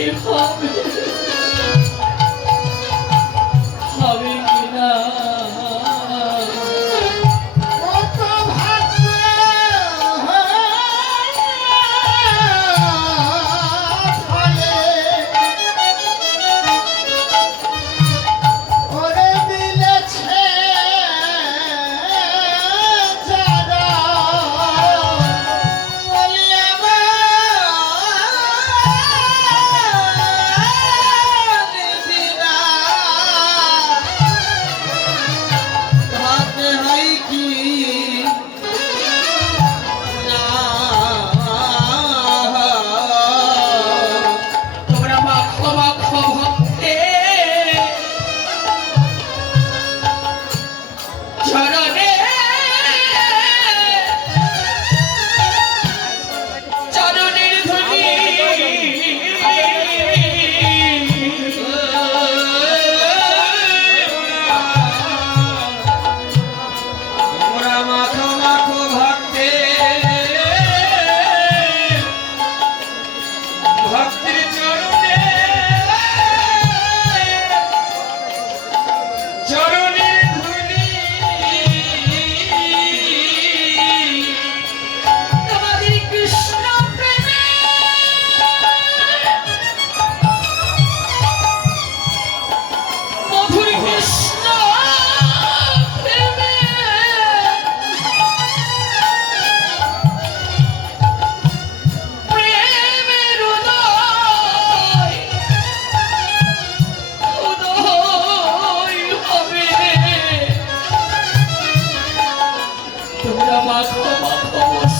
你 聪 বাস্তব